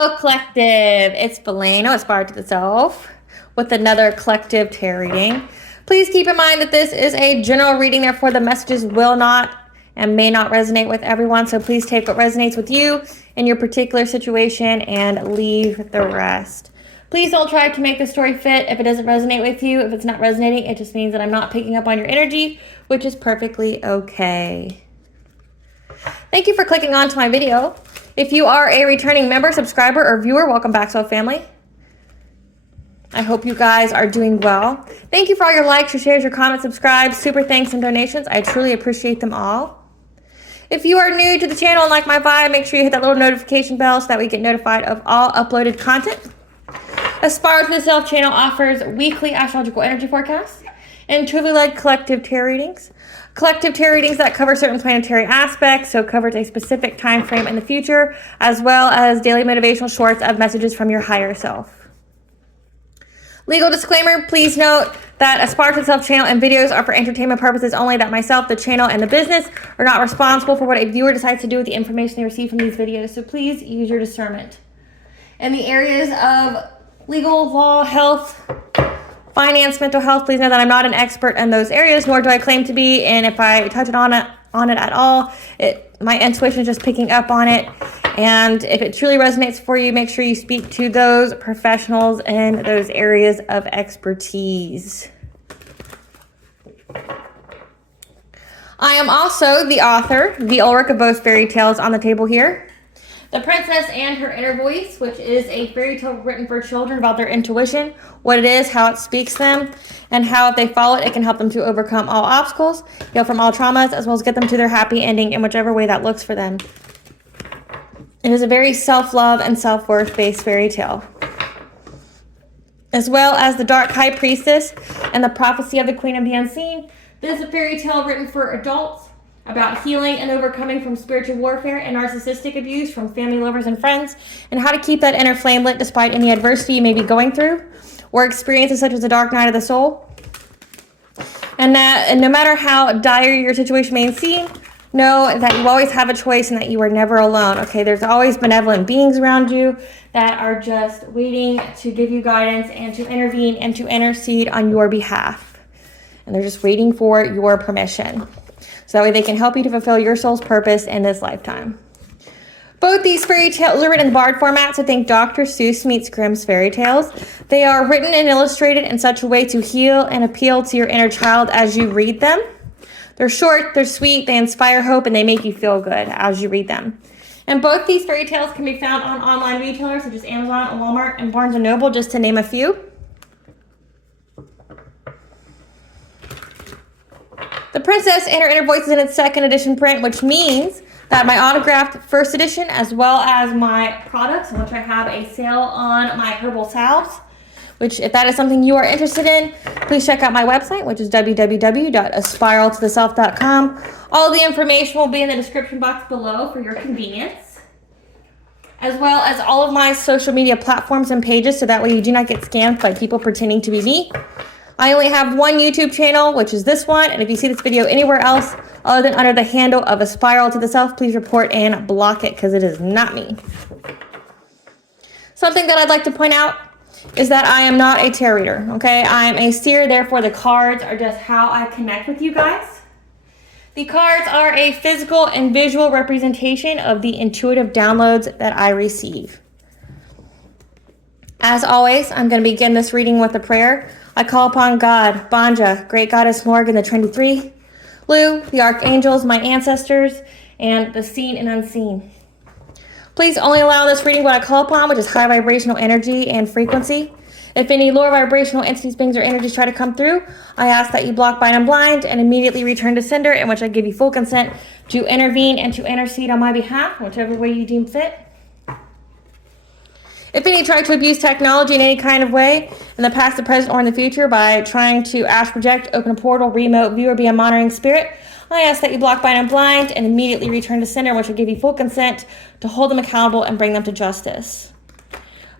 Collective, it's Beleno, Aspire to the Self, with another collective tarot reading. Please keep in mind that this is a general reading, therefore the messages will not and may not resonate with everyone, so please take what resonates with you in your particular situation and leave the rest. Please don't try to make the story fit if it doesn't resonate with you. If it's not resonating, it just means that I'm not picking up on your energy, which is perfectly okay. Thank you for clicking on to my video. If you are a returning member, subscriber, or viewer, welcome back, Soul Family. I hope you guys are doing well. Thank you for all your likes, your shares, your comments, subscribes, super thanks, and donations. I truly appreciate them all. If you are new to the channel and like my vibe, make sure you hit that little notification bell so that we get notified of all uploaded content. Aspire to the Self channel offers weekly astrological energy forecasts and truly led collective tarot readings. Collective tarot readings that cover certain planetary aspects, so covers a specific time frame in the future, as well as daily motivational shorts of messages from your higher self. Legal disclaimer, please note that Aspire to the Self channel and videos are for entertainment purposes only, that myself, the channel, and the business are not responsible for what a viewer decides to do with the information they receive from these videos, so please use your discernment. In the areas of legal, law, health, finance, mental health, please know that I'm not an expert in those areas, nor do I claim to be, and if I touch on it at all, my intuition is just picking up on it. And if it truly resonates for you, make sure you speak to those professionals in those areas of expertise. I am also the author, the Ulrich of both fairy tales on the table here. The Princess and Her Inner Voice, which is a fairy tale written for children about their intuition, what it is, how it speaks them, and how if they follow it, it can help them to overcome all obstacles, heal from all traumas, as well as get them to their happy ending in whichever way that looks for them. It is a very self-love and self-worth based fairy tale. As well as The Dark High Priestess and The Prophecy of the Queen of the Unseen. This is a fairy tale written for adults about healing and overcoming from spiritual warfare and narcissistic abuse from family, lovers, and friends, and how to keep that inner flame lit despite any adversity you may be going through or experiences such as the dark night of the soul. And no matter how dire your situation may seem, know that you always have a choice and that you are never alone. Okay, there's always benevolent beings around you that are just waiting to give you guidance and to intervene and to intercede on your behalf. And they're just waiting for your permission. So that way they can help you to fulfill your soul's purpose in this lifetime. Both these fairy tales are written in Bard format, so think Dr. Seuss meets Grimm's fairy tales. They are written and illustrated in such a way to heal and appeal to your inner child as you read them. They're short, they're sweet, they inspire hope, and they make you feel good as you read them. And both these fairy tales can be found on online retailers such as Amazon, Walmart, and Barnes & Noble, just to name a few. The Princess and Her Inner Voice is in its second edition print, which means that my autographed first edition, as well as my products, which I have a sale on my Herbal Salves, which if that is something you are interested in, please check out my website, which is www.aspiraltotheself.com. All the information will be in the description box below for your convenience, as well as all of my social media platforms and pages, so that way you do not get scammed by people pretending to be me. I only have one YouTube channel, which is this one, and if you see this video anywhere else other than under the handle of Aspire to the Self, please report and block it because it is not me. Something that I'd like to point out is that I am not a tarot reader, okay? I am a seer, therefore the cards are just how I connect with you guys. The cards are a physical and visual representation of the intuitive downloads that I receive. As always, I'm going to begin this reading with a prayer. I call upon God, Banja, Great Goddess Morgan, the Trinity Three, Lu, the Archangels, my ancestors, and the seen and unseen. Please only allow this reading what I call upon, which is high vibrational energy and frequency. If any lower vibrational entities, beings, or energies try to come through, I ask that you block, bind, and blind, and immediately return to sender, in which I give you full consent to intervene and to intercede on my behalf, whichever way you deem fit. If any try to abuse technology in any kind of way, in the past, the present, or in the future, by trying to astral project, open a portal, remote view, or be a monitoring spirit, I ask that you block, bind, and blind, and immediately return to sender, which will give you full consent to hold them accountable and bring them to justice.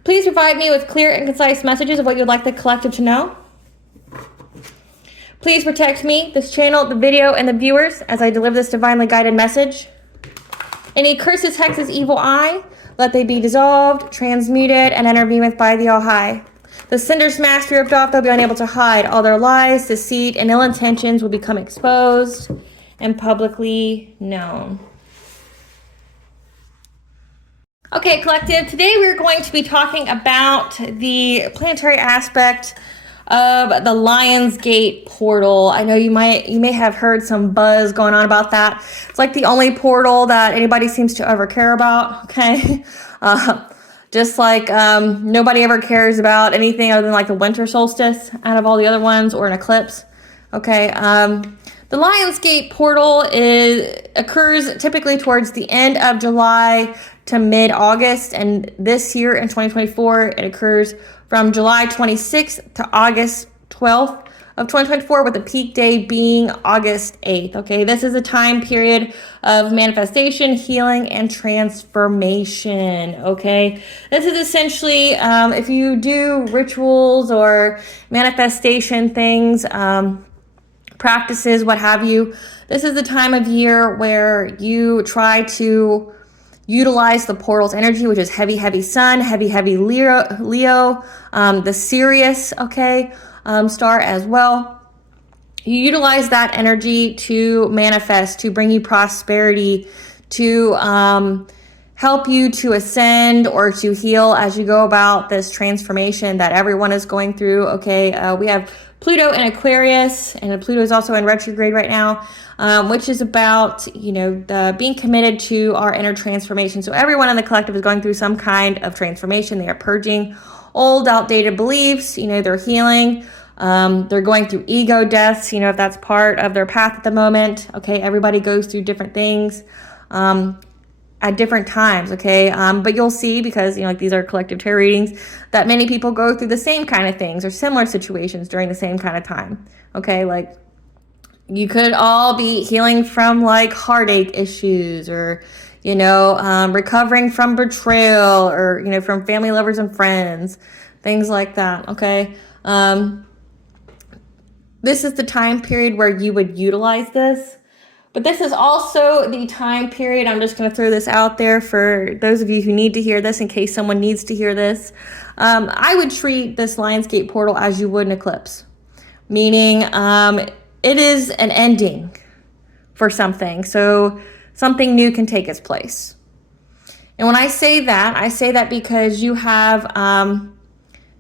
Please provide me with clear and concise messages of what you would like the collective to know. Please protect me, this channel, the video, and the viewers as I deliver this divinely guided message. Any curses, hexes, evil eye, let they be dissolved, transmuted, and intervened with by the All High. The cinder's mask ripped off, they'll be unable to hide. All their lies, deceit, and ill intentions will become exposed and publicly known. Okay, collective, today we're going to be talking about the planetary aspect of the Lionsgate portal. I know you may have heard some buzz going on about that. It's like the only portal that anybody seems to ever care about, okay? Just like nobody ever cares about anything other than like the winter solstice out of all the other ones, or an eclipse, okay? The Lionsgate portal occurs typically towards the end of July to mid-August, and this year in 2024, it occurs from July 26th to August 12th of 2024, with the peak day being August 8th, okay? This is a time period of manifestation, healing, and transformation, okay? This is essentially, if you do rituals or manifestation things, practices, what have you, this is the time of year where you try to utilize the portal's energy, which is heavy, heavy sun, heavy, heavy Leo, the Sirius, okay, star as well. You utilize that energy to manifest, to bring you prosperity, to help you to ascend or to heal as you go about this transformation that everyone is going through, okay? We have Pluto in Aquarius, and Pluto is also in retrograde right now, which is about, being committed to our inner transformation. So everyone in the collective is going through some kind of transformation. They are purging old, outdated beliefs. They're healing. They're going through ego deaths, if that's part of their path at the moment. Okay, everybody goes through different things at different times, okay? But you'll see, because, these are collective tarot readings, that many people go through the same kind of things or similar situations during the same kind of time, okay? Like, you could all be healing from, like, heartache issues, or, recovering from betrayal, or, from family, lovers, and friends, things like that, okay? This is the time period where you would utilize this. But this is also the time period, I'm just going to throw this out there for those of you who need to hear this, in case someone needs to hear this. I would treat this Lionsgate portal as you would an eclipse, meaning it is an ending for something, so something new can take its place. And when I say that because you have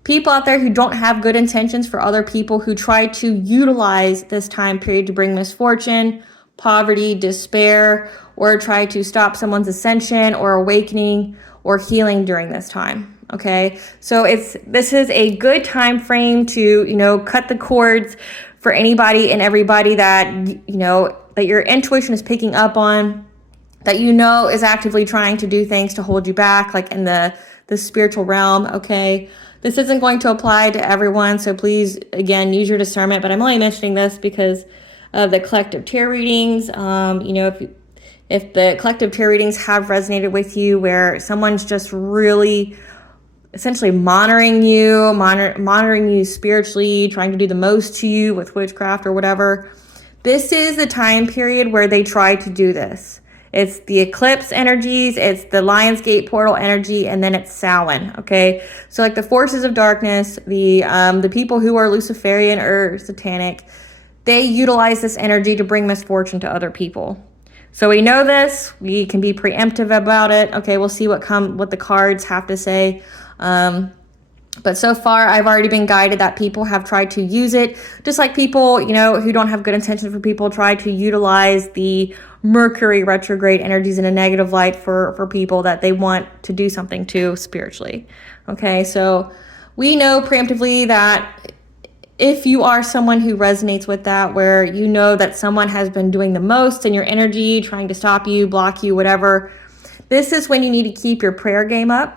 people out there who don't have good intentions for other people, who try to utilize this time period to bring misfortune, poverty, despair, or try to stop someone's ascension or awakening or healing during this time, okay? So this is a good time frame to, cut the cords for anybody and everybody that, that your intuition is picking up on, that is actively trying to do things to hold you back, like in the spiritual realm, okay? This isn't going to apply to everyone, so please, again, use your discernment, but I'm only mentioning this because of the collective tarot readings. If the collective tarot readings have resonated with you, where someone's just really essentially monitoring you spiritually, trying to do the most to you with witchcraft or whatever, this is the time period where they try to do this. It's the eclipse energies, it's the Lionsgate portal energy, and then it's Samhain, okay? So like the forces of darkness, the people who are Luciferian or satanic, they utilize this energy to bring misfortune to other people. So we know this, we can be preemptive about it. Okay, we'll see what the cards have to say. But so far, I've already been guided that people have tried to use it, just like people, who don't have good intentions for people, try to utilize the Mercury retrograde energies in a negative light for people that they want to do something to spiritually. Okay, so we know preemptively that if you are someone who resonates with that, where that someone has been doing the most in your energy, trying to stop you, block you, whatever, this is when you need to keep your prayer game up.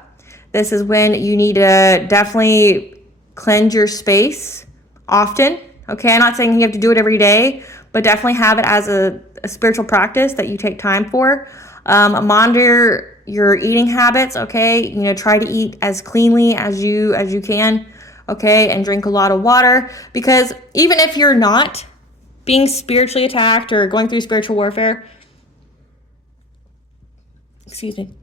This is when you need to definitely cleanse your space often. Okay, I'm not saying you have to do it every day, but definitely have it as a spiritual practice that you take time for. Monitor your eating habits, okay? Try to eat as cleanly as you can, okay? And drink a lot of water, because even if you're not being spiritually attacked or going through spiritual warfare, excuse me,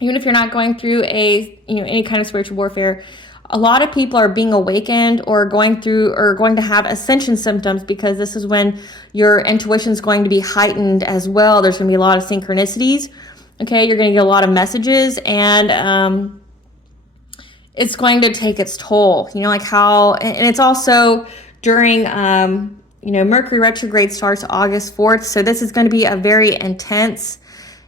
even if you're not going through any kind of spiritual warfare, a lot of people are being awakened or going to have ascension symptoms, because this is when your intuition is going to be heightened as well. There's going to be a lot of synchronicities. Okay, you're going to get a lot of messages, and it's going to take its toll. And it's also during Mercury retrograde starts August 4th, so this is going to be a very intense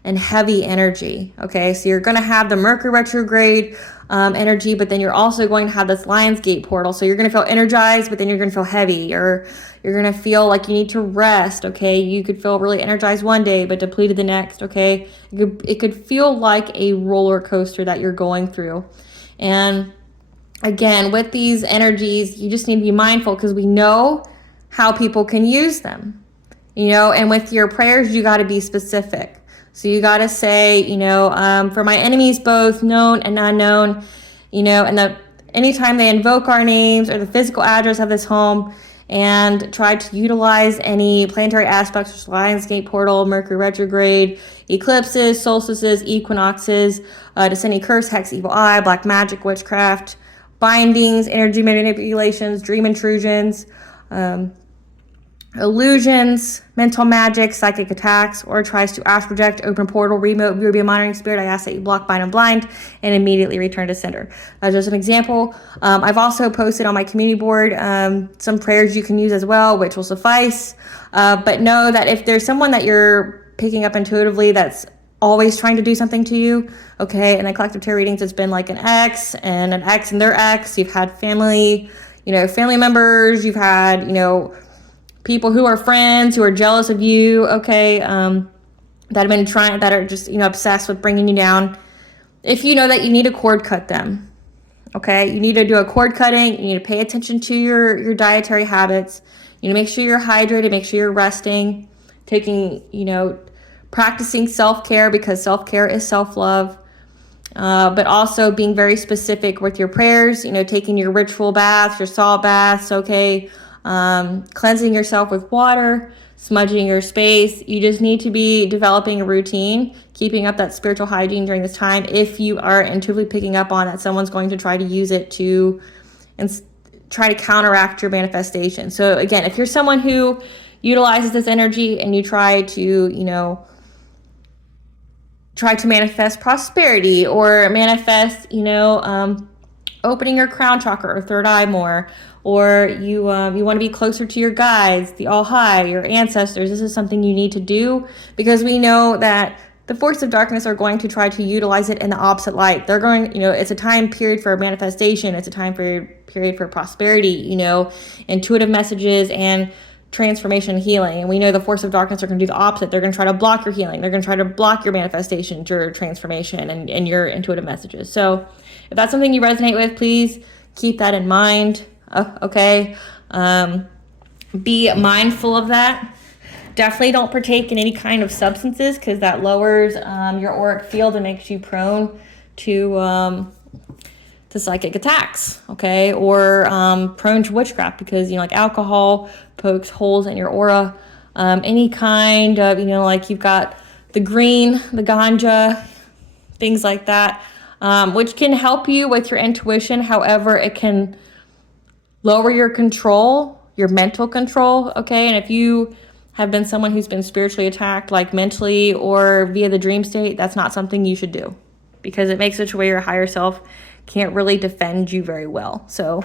and heavy energy. Okay, so you're going to have the Mercury retrograde energy, but then you're also going to have this Lionsgate portal. So you're going to feel energized, but then you're going to feel heavy, or you're going to feel like you need to rest. Okay, you could feel really energized one day, but depleted the next. Okay, it could feel like a roller coaster that you're going through. And again, with these energies, you just need to be mindful, because we know how people can use them. And with your prayers, you got to be specific. So you got to say, for my enemies, both known and unknown, and anytime they invoke our names or the physical address of this home and try to utilize any planetary aspects, such as Lionsgate portal, Mercury retrograde, eclipses, solstices, equinoxes, to send any curse, hex, evil eye, black magic, witchcraft, bindings, energy manipulations, dream intrusions, illusions, mental magic, psychic attacks, or tries to astral project, open portal, remote, view, be a monitoring spirit, I ask that you block, bind, and blind, and immediately return to sender. That's just an example. I've also posted on my community board some prayers you can use as well, which will suffice. But know that if there's someone that you're picking up intuitively that's always trying to do something to you, okay, in the collective tarot readings, it's been like an ex and their ex. You've had family members, you've had, people who are friends who are jealous of you, okay, that are just, obsessed with bringing you down. If you know that you need to cord cut them, okay, you need to do a cord cutting. You need to pay attention to your dietary habits. You need to make sure you're hydrated, make sure you're resting, practicing self-care, because self-care is self-love. But also being very specific with your prayers, taking your ritual baths, your salt baths, okay, cleansing yourself with water, smudging your space. You just need to be developing a routine, keeping up that spiritual hygiene during this time, if you are intuitively picking up on that someone's going to try to use it to try to counteract your manifestation. So again, if you're someone who utilizes this energy and you try to manifest prosperity, or manifest, opening your crown chakra or third eye more, or you want to be closer to your guides, the all high, your ancestors, this is something you need to do, because we know that the forces of darkness are going to try to utilize it in the opposite light. They're going, it's a time period for manifestation. It's a time period for prosperity, intuitive messages and transformation and healing. And we know the force of darkness are going to do the opposite. They're going to try to block your healing. They're going to try to block your manifestation, your transformation, and your intuitive messages. So if that's something you resonate with, please keep that in mind. Okay. Be mindful of that. Definitely don't partake in any kind of substances, because that lowers your auric field and makes you prone to psychic attacks, okay, or prone to witchcraft, because like alcohol pokes holes in your aura. Any kind of, like you've got the green, the ganja, things like that, which can help you with your intuition. However, it can lower your control, your mental control, okay? And if you have been someone who's been spiritually attacked, like mentally or via the dream state, that's not something you should do, because it makes it to where your higher self can't really defend you very well. So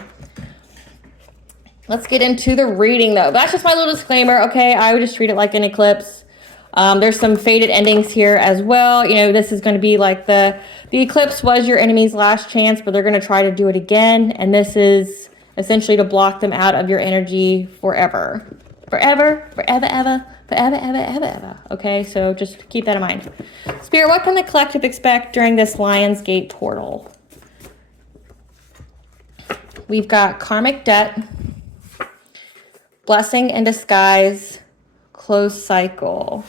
let's get into the reading, though. That's just my little disclaimer, okay? I would just treat it like an eclipse. There's some fated endings here as well. This is going to be like the eclipse was your enemy's last chance, but they're going to try to do it again. And this is essentially to block them out of your energy forever. Forever, forever, ever, forever, ever, ever, ever. Okay, so just keep that in mind. Spirit, what can the collective expect during this Lionsgate portal? We've got karmic debt, blessing in disguise, closed cycle.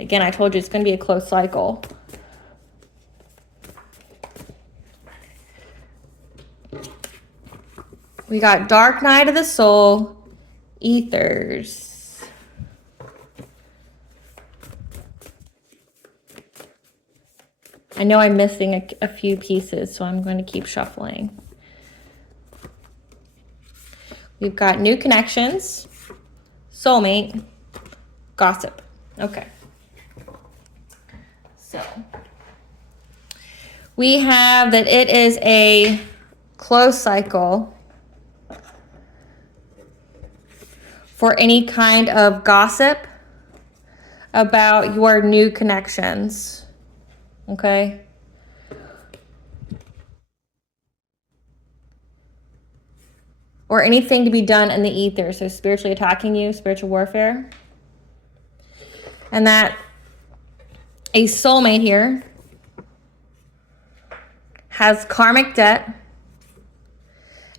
Again, I told you it's going to be a closed cycle. We got dark night of the soul, ethers. I know I'm missing a few pieces, so I'm going to keep shuffling. We've got new connections, soulmate, gossip. Okay. So we have that it is a close cycle for any kind of gossip about your new connections. Okay? Or anything to be done in the ether. So spiritually attacking you, spiritual warfare. And that a soulmate here has karmic debt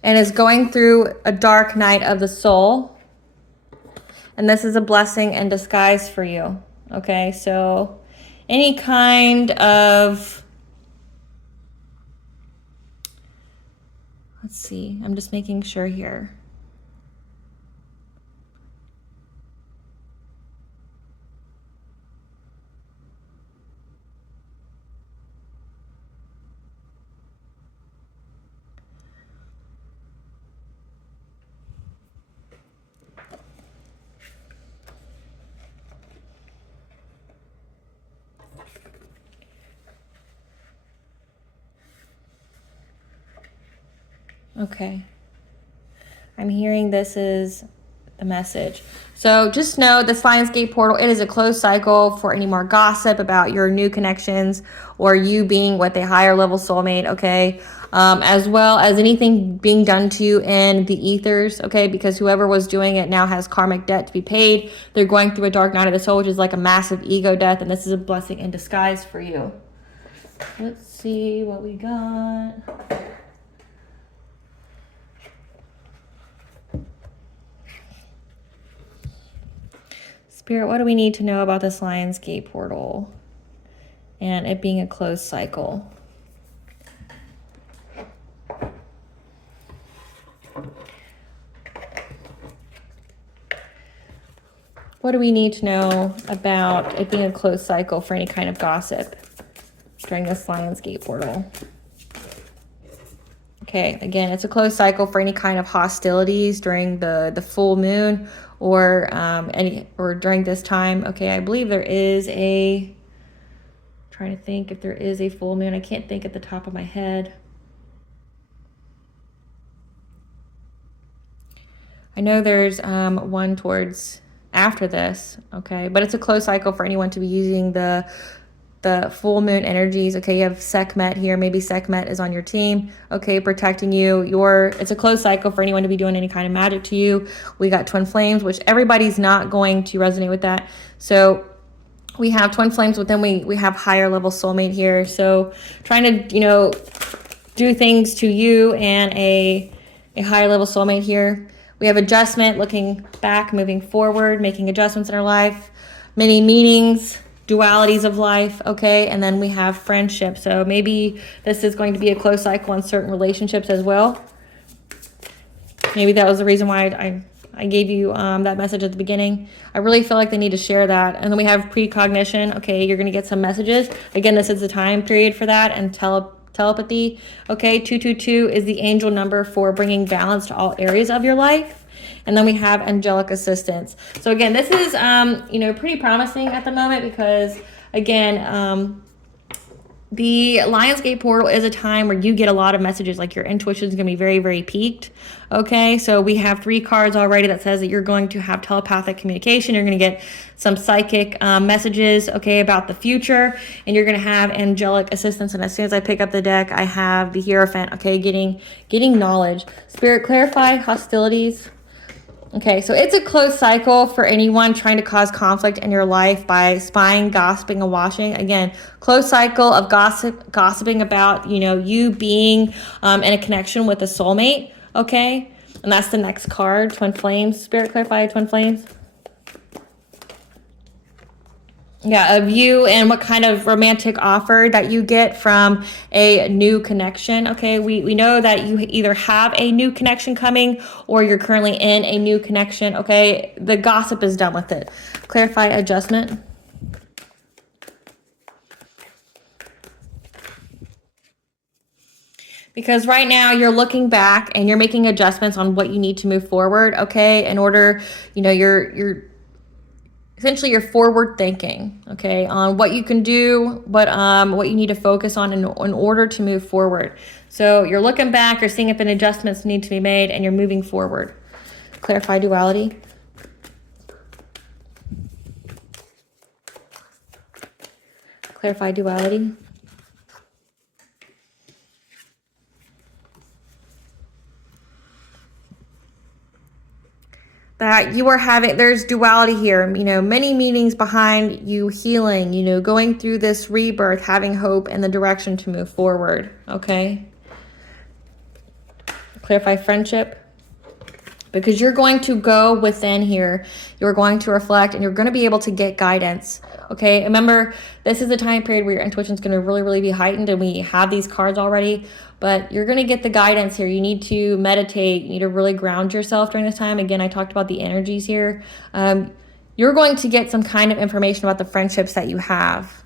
and is going through a dark night of the soul. And this is a blessing in disguise for you. Okay, so any kind of, let's see, I'm just making sure here. Okay. I'm hearing this is the message. So just know this Lionsgate portal, it is a closed cycle for any more gossip about your new connections or you being with a higher level soulmate, okay? As well as anything being done to you in the ethers, okay? Because whoever was doing it now has karmic debt to be paid. They're going through a dark night of the soul, which is like a massive ego death, and this is a blessing in disguise for you. Let's see what we got. Spirit, what do we need to know about this Lionsgate portal and it being a closed cycle? What do we need to know about it being a closed cycle for any kind of gossip during this Lionsgate portal? Okay, again, it's a closed cycle for any kind of hostilities during the full moon or during this time. Okay, I believe there is trying to think if there is a full moon. I can't think at the top of my head. I know there's one towards after this, okay, but it's a closed cycle for anyone to be using the full moon energies. Okay, you have Sekhmet here. Maybe Sekhmet is on your team, okay, protecting you. It's a closed cycle for anyone to be doing any kind of magic to you. We got twin flames, which everybody's not going to resonate with that. So we have twin flames, but then we have higher level soulmate here. So trying to, do things to you and a higher level soulmate here. We have adjustment, looking back, moving forward, making adjustments in our life, many meanings, dualities of life, okay? And then we have friendship. So maybe this is going to be a close cycle in certain relationships as well. Maybe that was the reason why I gave you that message at the beginning. I really feel like they need to share that. And then we have precognition. Okay, you're going to get some messages. Again, this is the time period for that. And telepathy. Okay, 222 is the angel number for bringing balance to all areas of your life. And then we have angelic assistance. So again, this is, pretty promising at the moment because, again, the Lionsgate portal is a time where you get a lot of messages, like your intuition is going to be very, very peaked. Okay, so we have 3 cards already that says that you're going to have telepathic communication. You're going to get some psychic messages, okay, about the future, and you're going to have angelic assistance. And as soon as I pick up the deck, I have the Hierophant, okay, getting knowledge. Spirit, clarify hostilities. Okay, so it's a closed cycle for anyone trying to cause conflict in your life by spying, gossiping, and washing. Again, closed cycle of gossiping about, you being in a connection with a soulmate, okay? And that's the next card, Twin Flames. Spirit, clarify Twin Flames. Yeah, of you and what kind of romantic offer that you get from a new connection. Okay, we know that you either have a new connection coming or you're currently in a new connection. Okay, the gossip is done with it. Clarify adjustment. Because right now you're looking back and you're making adjustments on what you need to move forward, okay? In order, you know, you're essentially you're forward thinking, okay, on what you can do, but what you need to focus on in order to move forward. So you're looking back, you're seeing if any adjustments need to be made, and you're moving forward. Clarify duality. Clarify duality. That you are having, there's duality here, you know, many meanings behind you healing, you know, going through this rebirth, having hope and the direction to move forward, okay? Clarify friendship. Because you're going to go within here, you're going to reflect, and you're going to be able to get guidance, okay? Remember, this is a time period where your intuition is going to really be heightened, and we have these cards already, but you're going to get the guidance here. You need to meditate. You need to really ground yourself during this time. Again, I talked about the energies here. You're going to get some kind of information about the friendships that you have,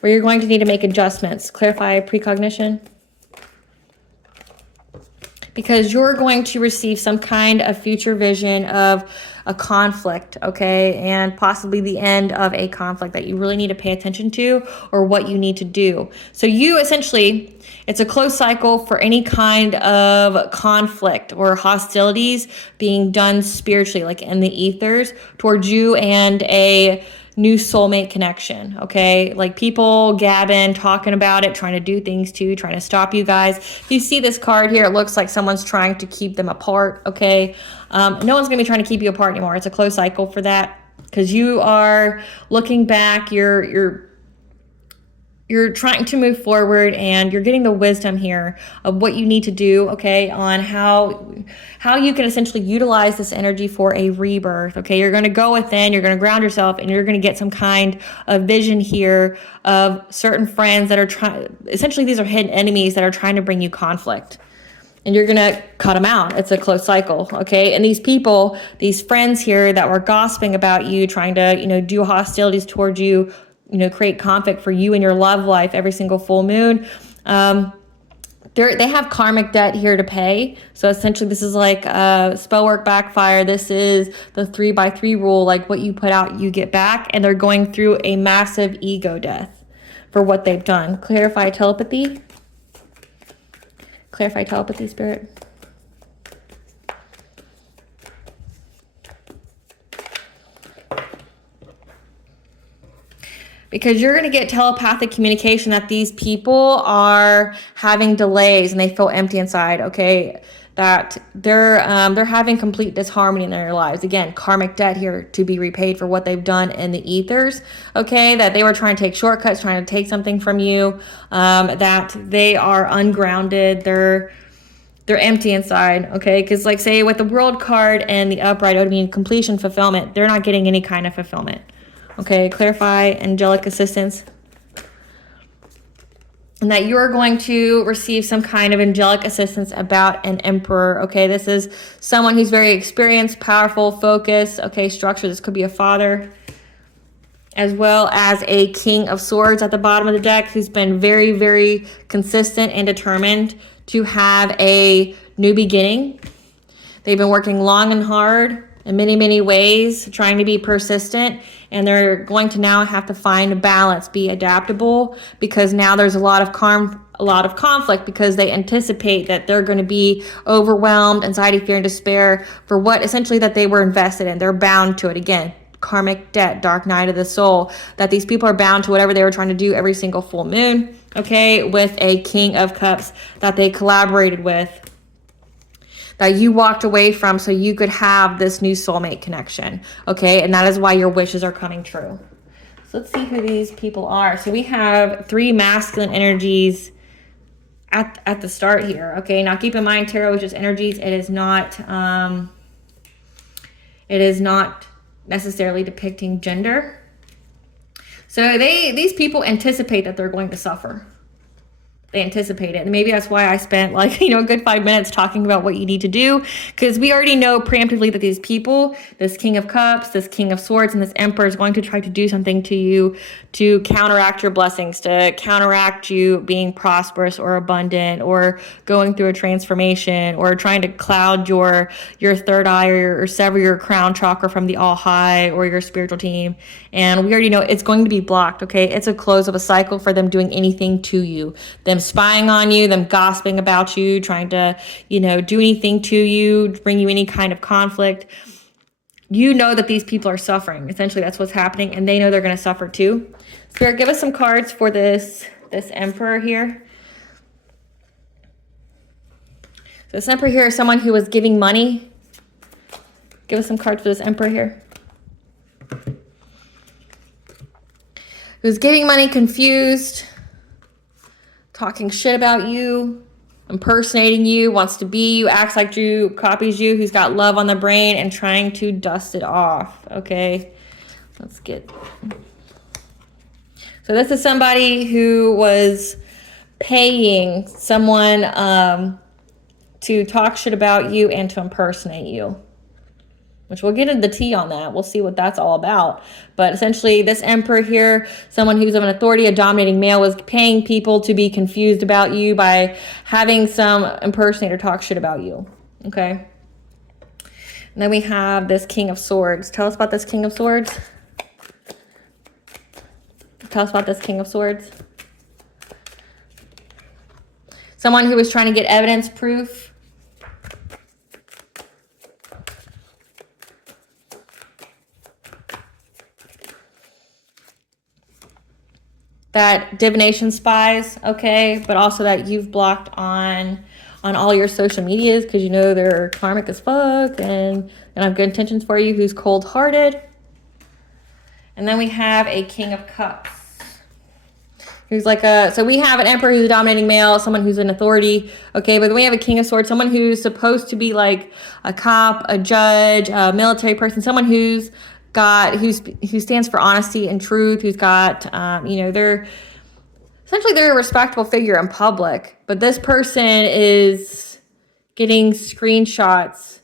where you're going to need to make adjustments. Clarify precognition. Because you're going to receive some kind of future vision of a conflict, okay? And possibly the end of a conflict that you really need to pay attention to, or what you need to do. So you essentially, it's a closed cycle for any kind of conflict or hostilities being done spiritually, like in the ethers, towards you and a new soulmate connection, okay? Like people gabbing, talking about it, trying to do things to you, trying to stop you guys. If you see this card here, it looks like someone's trying to keep them apart, okay? No one's gonna be trying to keep you apart anymore. It's a closed cycle for that, because you are looking back, you're trying to move forward, and you're getting the wisdom here of what you need to do, okay, on how you can essentially utilize this energy for a rebirth, okay? You're going to go within, you're going to ground yourself, and you're going to get some kind of vision here of certain friends that are trying, essentially these are hidden enemies that are trying to bring you conflict. And you're going to cut them out. It's a close cycle, okay? And these people, these friends here that were gossiping about you, trying to, you know, do hostilities towards you, you know, create conflict for you in your love life every single full moon. They have karmic debt here to pay. So essentially this is like spell work backfire. This is the 3x3 rule, like what you put out, you get back. And they're going through a massive ego death for what they've done. Clarify telepathy. Clarify telepathy, Spirit. Because you're going to get telepathic communication that these people are having delays and they feel empty inside, okay? That they're having complete disharmony in their lives. Again, karmic debt here to be repaid for what they've done in the ethers, okay? That they were trying to take shortcuts, trying to take something from you, that they are ungrounded, they're empty inside, okay? Because like say with the World card and the upright, it would mean completion, fulfillment. They're not getting any kind of fulfillment. Okay, clarify angelic assistance. And that you're going to receive some kind of angelic assistance about an emperor. Okay, this is someone who's very experienced, powerful, focused. Okay, structure. This could be a father. As well as a king of swords at the bottom of the deck, who's been very consistent and determined to have a new beginning. They've been working long and hard in many ways, trying to be persistent, and they're going to now have to find balance, be adaptable, because now there's a lot of conflict, because they anticipate that they're going to be overwhelmed, anxiety, fear, and despair for what essentially that they were invested in. They're bound to it. Again, karmic debt, dark night of the soul, that these people are bound to whatever they were trying to do every single full moon, okay, with a king of cups that they collaborated with, that you walked away from so you could have this new soulmate connection, okay? And that is why your wishes are coming true. So let's see who these people are. So we have 3 masculine energies at the start here, okay? Now keep in mind, tarot is just energies. It is not necessarily depicting gender. So these people anticipate that they're going to suffer. They anticipate it. And maybe that's why I spent like, a good 5 minutes talking about what you need to do, because we already know preemptively that these people, this King of Cups, this King of Swords, and this Emperor is going to try to do something to you to counteract your blessings, to counteract you being prosperous or abundant or going through a transformation, or trying to cloud your third eye, or sever your crown chakra from the all high or your spiritual team. And we already know it's going to be blocked, okay? It's a close of a cycle for them doing anything to you. Them spying on you, them gossiping about you, trying to, do anything to you, bring you any kind of conflict. You know that these people are suffering. Essentially, that's what's happening, and they know they're going to suffer too. Spirit, give us some cards for this Emperor here. So this Emperor here is someone who was giving money. Give us some cards for this Emperor here. Who's giving money, confused, talking shit about you, impersonating you, wants to be you, acts like you, copies you, who's got love on the brain and trying to dust it off, okay? Let's get... So this is somebody who was paying someone to talk shit about you and to impersonate you, which we'll get into the tea on that. We'll see what that's all about. But essentially, this Emperor here, someone who's of an authority, a dominating male, was paying people to be confused about you by having some impersonator talk shit about you, okay? And then we have this King of Swords. Tell us about this King of Swords. Tell us about this King of Swords. Someone who was trying to get evidence, proof. That divination spies, okay, but also that you've blocked on all your social medias because you know they're karmic as fuck and have good intentions for you, who's cold-hearted. And then we have a King of Cups. Who's like so we have an Emperor who's a dominating male, someone who's an authority, okay, but then we have a King of Swords, someone who's supposed to be like a cop, a judge, a military person, someone who stands for honesty and truth, who's got, they're a respectable figure in public, but this person is getting screenshots,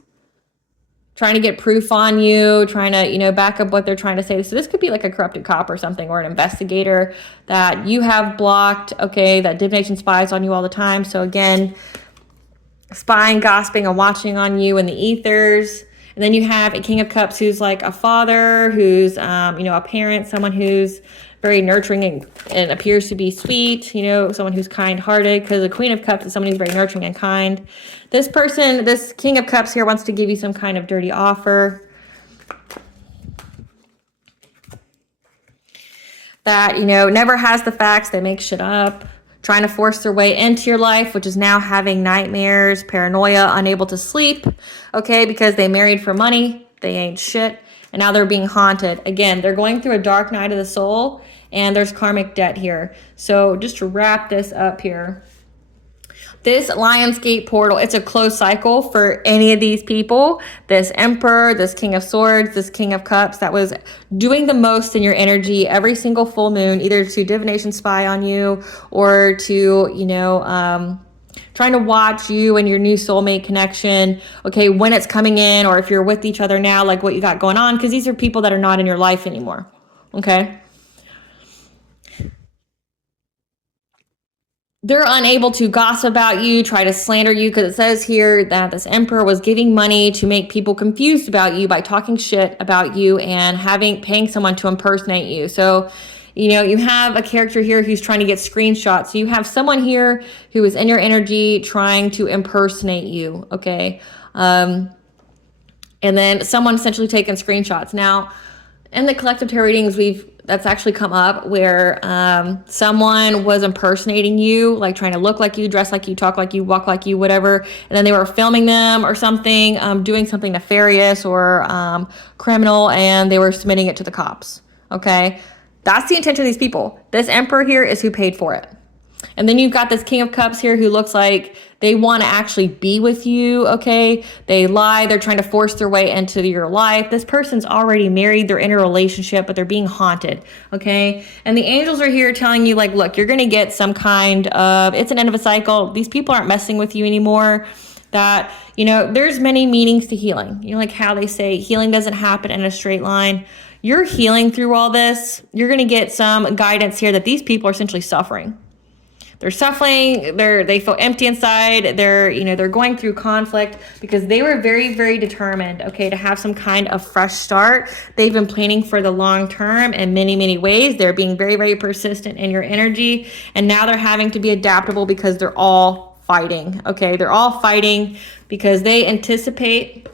trying to get proof on you, trying to, back up what they're trying to say. So this could be like a corrupted cop or something, or an investigator that you have blocked, okay, that divination spies on you all the time. So again, spying, gossiping, and watching on you in the ethers. And then you have a King of Cups who's like a father, who's, a parent, someone who's very nurturing and appears to be sweet, someone who's kind-hearted, because the Queen of Cups is someone who's very nurturing and kind. This person, this King of Cups here, wants to give you some kind of dirty offer that, never has the facts. They make shit up, trying to force their way into your life, which is now having nightmares, paranoia, unable to sleep, okay, because they married for money, they ain't shit, and now they're being haunted. Again, they're going through a dark night of the soul, and there's karmic debt here. So just to wrap this up here, this Lionsgate portal, it's a closed cycle for any of these people. This Emperor, this King of Swords, this King of Cups that was doing the most in your energy every single full moon, either to divination spy on you or to, trying to watch you and your new soulmate connection, okay, when it's coming in, or if you're with each other now, like what you got going on, because these are people that are not in your life anymore, okay? They're unable to gossip about you, try to slander you, because it says here that this Emperor was giving money to make people confused about you by talking shit about you and paying someone to impersonate you. So, you have a character here who's trying to get screenshots. So you have someone here who is in your energy trying to impersonate you, okay? And then someone essentially taking screenshots. Now, in the collective tarot readings, that's actually come up where someone was impersonating you, like trying to look like you, dress like you, talk like you, walk like you, whatever, and then they were filming them or something, doing something nefarious or criminal, and they were submitting it to the cops, okay? That's the intention of these people. This Emperor here is who paid for it. And then you've got this King of Cups here who looks like they want to actually be with you, okay? They lie. They're trying to force their way into your life. This person's already married. They're in a relationship, but they're being haunted, okay? And the angels are here telling you, like, look, you're going to get some kind of, it's an end of a cycle. These people aren't messing with you anymore. That, you know, there's many meanings to healing. You know, like how they say healing doesn't happen in a straight line. You're healing through all this. You're going to get some guidance here that these people are essentially suffering. They're suffering, they feel empty inside, they're going through conflict because they were very, very determined, okay, to have some kind of fresh start. They've been planning for the long term in many, many ways. They're being very, very persistent in your energy, and now they're having to be adaptable because they're all fighting, okay? They're all fighting because they anticipate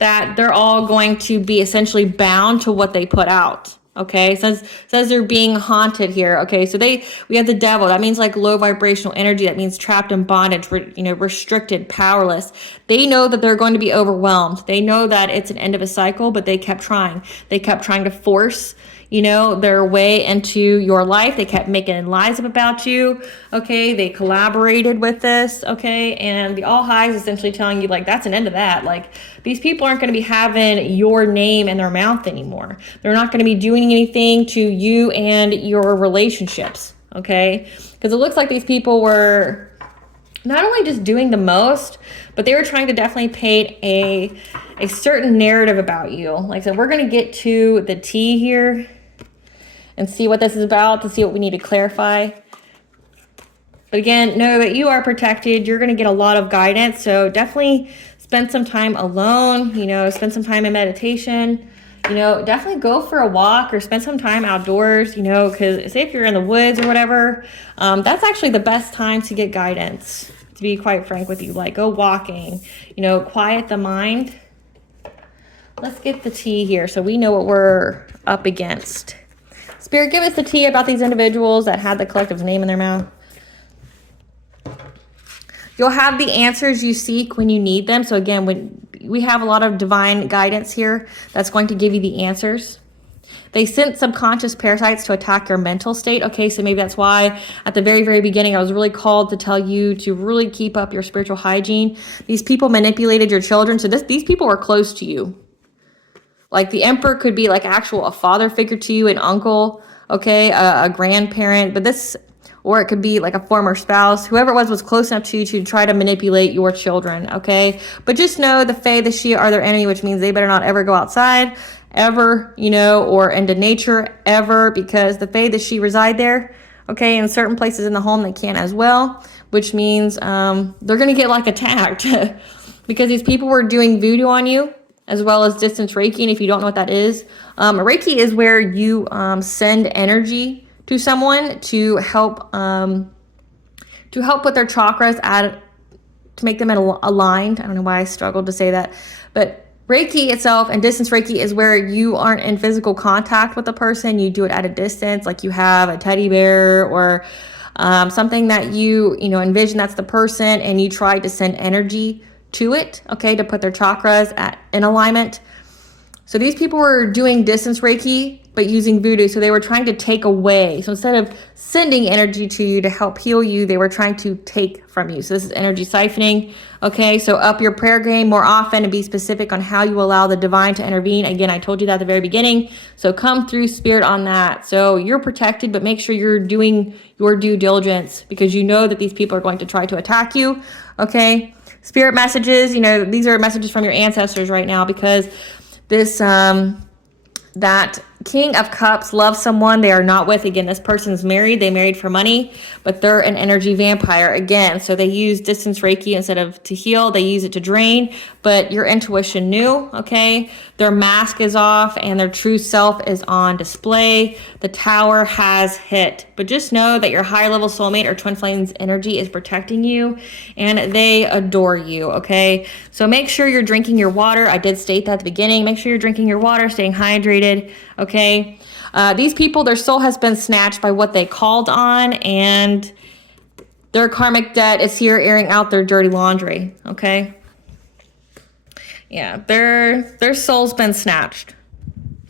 that they're all going to be essentially bound to what they put out. Okay, says they're being haunted here. Okay, so we have the devil. That means like low vibrational energy. That means trapped in bondage, restricted, powerless. They know that they're going to be overwhelmed. They know that it's an end of a cycle, but they kept trying. They kept trying to force, their way into your life. They kept making lies up about you. Okay, they collaborated with this. Okay, and the all highs essentially telling you like that's an end of that. Like these people aren't going to be having your name in their mouth anymore. They're not going to be doing anything to you and your relationships. Okay, because it looks like these people were not only just doing the most, but they were trying to definitely paint a certain narrative about you. Like I said, we're going to get to the T here and see what this is about, to see what we need to clarify. But again, know that you are protected. You're going to get a lot of guidance. So definitely spend some time alone, spend some time in meditation, definitely go for a walk or spend some time outdoors, because say if you're in the woods or whatever, that's actually the best time to get guidance, to be quite frank with you. Like go walking, quiet the mind. Let's get the T here so we know what we're up against. Spirit, give us the T about these individuals that had the collective's name in their mouth. You'll have the answers you seek when you need them. So again, when we have a lot of divine guidance here, that's going to give you the answers. They sent subconscious parasites to attack your mental state. Okay, so maybe that's why at the very, very beginning, I was really called to tell you to really keep up your spiritual hygiene. These people manipulated your children. So these people were close to you. Like the emperor could be like a father figure to you, an uncle, okay, a grandparent, or it could be like a former spouse. Whoever it was close enough to you to try to manipulate your children, okay? But just know the Fae, the Shia are their enemy, which means they better not ever go outside, ever, or into nature, ever, because the Fae, the Shia reside there, okay? In certain places in the home they can as well, which means they're going to get like attacked because these people were doing voodoo on you, as well as distance Reiki. And if you don't know what that is, Reiki is where you send energy to someone to help with their chakras, to make them aligned. I don't know why I struggled to say that, but Reiki itself and distance Reiki is where you aren't in physical contact with the person. You do it at a distance, like you have a teddy bear or something that you envision that's the person, and you try to send energy to it, okay, to put their chakras in alignment. So these people were doing distance Reiki, but using voodoo. So they were trying to take away. So instead of sending energy to you to help heal you, they were trying to take from you. So this is energy siphoning. Okay, so up your prayer game more often and be specific on how you allow the divine to intervene. Again, I told you that at the very beginning. So come through, Spirit, on that. So you're protected, but make sure you're doing your due diligence because you know that these people are going to try to attack you. Okay. Spirit messages, these are messages from your ancestors right now, because this, that King of Cups loves someone they are not with. Again, this person's married. They married for money, but they're an energy vampire again. So they use distance Reiki instead of to heal. They use it to drain, but your intuition knew, okay? Their mask is off and their true self is on display. The tower has hit, but just know that your higher level soulmate or twin flame's energy is protecting you and they adore you, okay? So make sure you're drinking your water. I did state that at the beginning. Make sure you're drinking your water, staying hydrated, okay? These people, their soul has been snatched by what they called on, and their karmic debt is here airing out their dirty laundry, okay? Yeah, their soul's been snatched.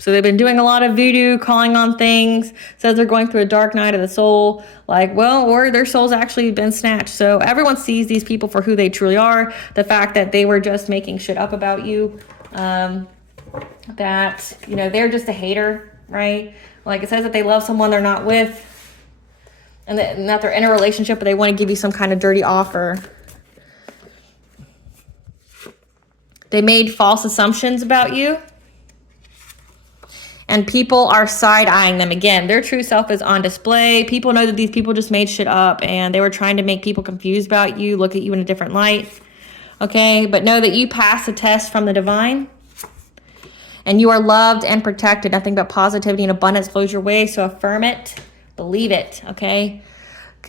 So they've been doing a lot of voodoo, calling on things. Says they're going through a dark night of the soul. Like, well, or their soul's actually been snatched. So everyone sees these people for who they truly are. The fact that they were just making shit up about you. That, you know, they're just a hater, right? Like it says that they love someone they're not with. And that they're in a relationship, but they want to give you some kind of dirty offer. They made false assumptions about you. And people are side-eyeing them. Again, their true self is on display. People know that these people just made shit up and they were trying to make people confused about you, look at you in a different light. Okay, but know that you passed the test from the divine. And you are loved and protected. Nothing but positivity and abundance flows your way. So affirm it. Believe it. Okay.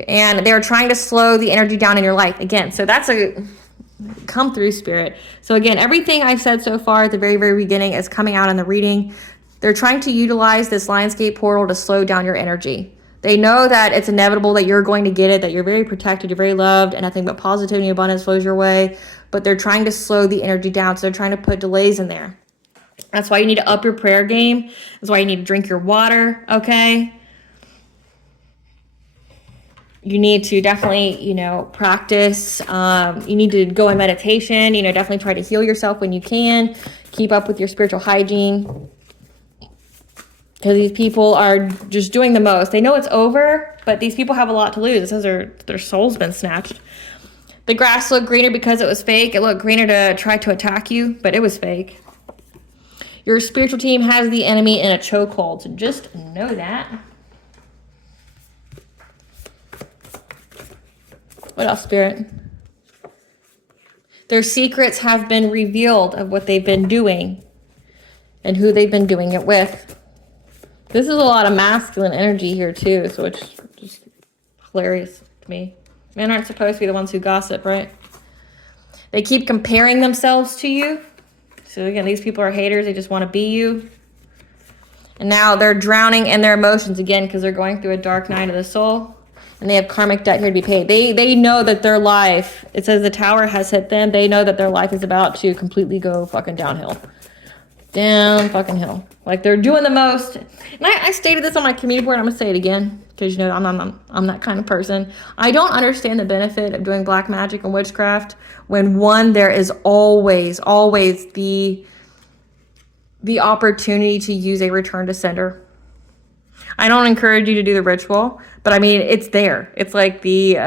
And they were trying to slow the energy down in your life. Again, so that's a come through, Spirit. So again, everything I've said so far at the very, very beginning is coming out in the reading. They're trying to utilize this Lionsgate portal to slow down your energy. They know that it's inevitable that you're going to get it, that you're very protected, you're very loved, and nothing but positivity and abundance flows your way. But they're trying to slow the energy down. So they're trying to put delays in there. That's why you need to up your prayer game. That's why you need to drink your water, okay? You need to definitely, you know, practice. You need to go in meditation, you know, definitely try to heal yourself when you can. Keep up with your spiritual hygiene. Because these people are just doing the most. They know it's over, but these people have a lot to lose. It says their soul's been snatched. The grass looked greener because it was fake. It looked greener to try to attack you, but it was fake. Your spiritual team has the enemy in a chokehold. So just know that. What else, Spirit? Their secrets have been revealed of what they've been doing and who they've been doing it with. This is a lot of masculine energy here too, so it's just hilarious to me. Men aren't supposed to be the ones who gossip, right? They keep comparing themselves to you. So again, these people are haters. They just want to be you. And now they're drowning in their emotions again because they're going through a dark night of the soul. And they have karmic debt here to be paid. They know that their life, it says the tower has hit them. They know that their life is about to completely go fucking downhill. Down fucking hill. Like they're doing the most. And I stated this on my community board. I'm going to say it again. Because, you know, I'm that kind of person. I don't understand the benefit of doing black magic and witchcraft when, one, there is always the opportunity to use a return to sender. I don't encourage you to do the ritual, but I mean, it's there. It's like the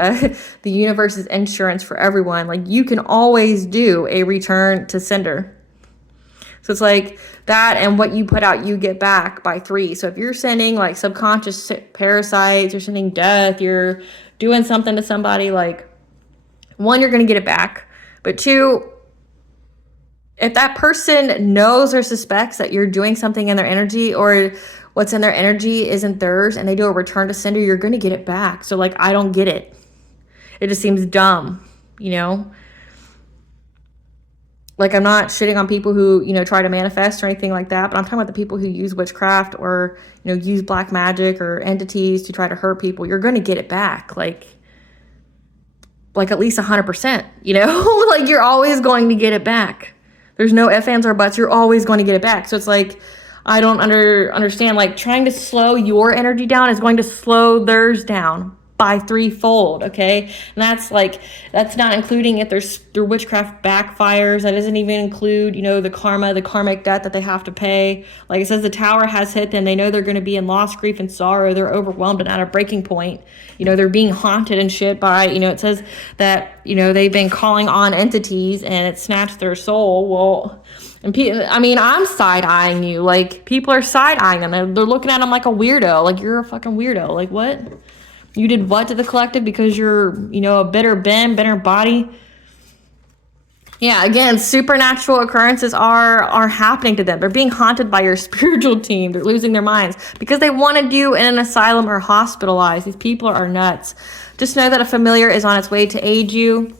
universe's insurance for everyone. Like you can always do a return to sender. So it's like that, and what you put out, you get back by 3. So if you're sending like subconscious parasites, you're sending death, you're doing something to somebody, like 1, you're going to get it back. But 2, if that person knows or suspects that you're doing something in their energy or what's in their energy isn't theirs and they do a return to sender, you're going to get it back. So like, I don't get it. It just seems dumb, you know? Like, I'm not shitting on people who, you know, try to manifest or anything like that, but I'm talking about the people who use witchcraft or, you know, use black magic or entities to try to hurt people. You're going to get it back. Like at least 100%, you know? Like, you're always going to get it back. There's no ifs, ands, or buts. You're always going to get it back. So it's like, I don't understand. Like, trying to slow your energy down is going to slow theirs down by 3-fold, okay? And that's not including if their witchcraft backfires. That doesn't even include, you know, the karmic debt that they have to pay. Like it says, the tower has hit them. They know they're going to be in loss, grief, and sorrow. They're overwhelmed and at a breaking point. You know, they're being haunted and shit by, you know, it says that, you know, they've been calling on entities and it snatched their soul. Well, and I mean, I'm side-eyeing you. Like, people are side-eyeing them. They're looking at them like a weirdo. Like, you're a fucking weirdo. Like, what? You did what to the collective because you're, you know, a bitter body? Yeah, again, supernatural occurrences are happening to them. They're being haunted by your spiritual team. They're losing their minds because they wanted you in an asylum or hospitalized. These people are nuts. Just know that a familiar is on its way to aid you.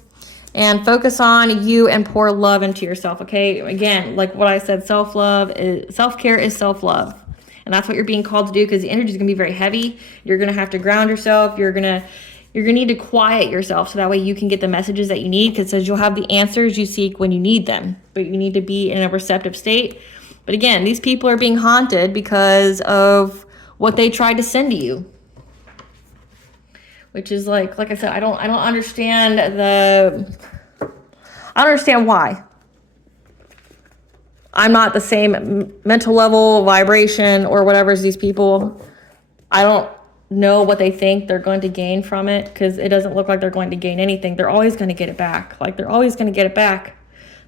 And focus on you and pour love into yourself, okay? Again, like what I said, self-care is self-love. And that's what you're being called to do because the energy is going to be very heavy. You're going to have to ground yourself. You're going to need to quiet yourself so that way you can get the messages that you need, because it says you'll have the answers you seek when you need them. But you need to be in a receptive state. But again, these people are being haunted because of what they tried to send to you. Which is like I said, I don't understand I don't understand why. I'm not the same mental level, vibration, or whatever as these people. I don't know what they think they're going to gain from it, because it doesn't look like they're going to gain anything. They're always going to get it back. Like, they're always going to get it back.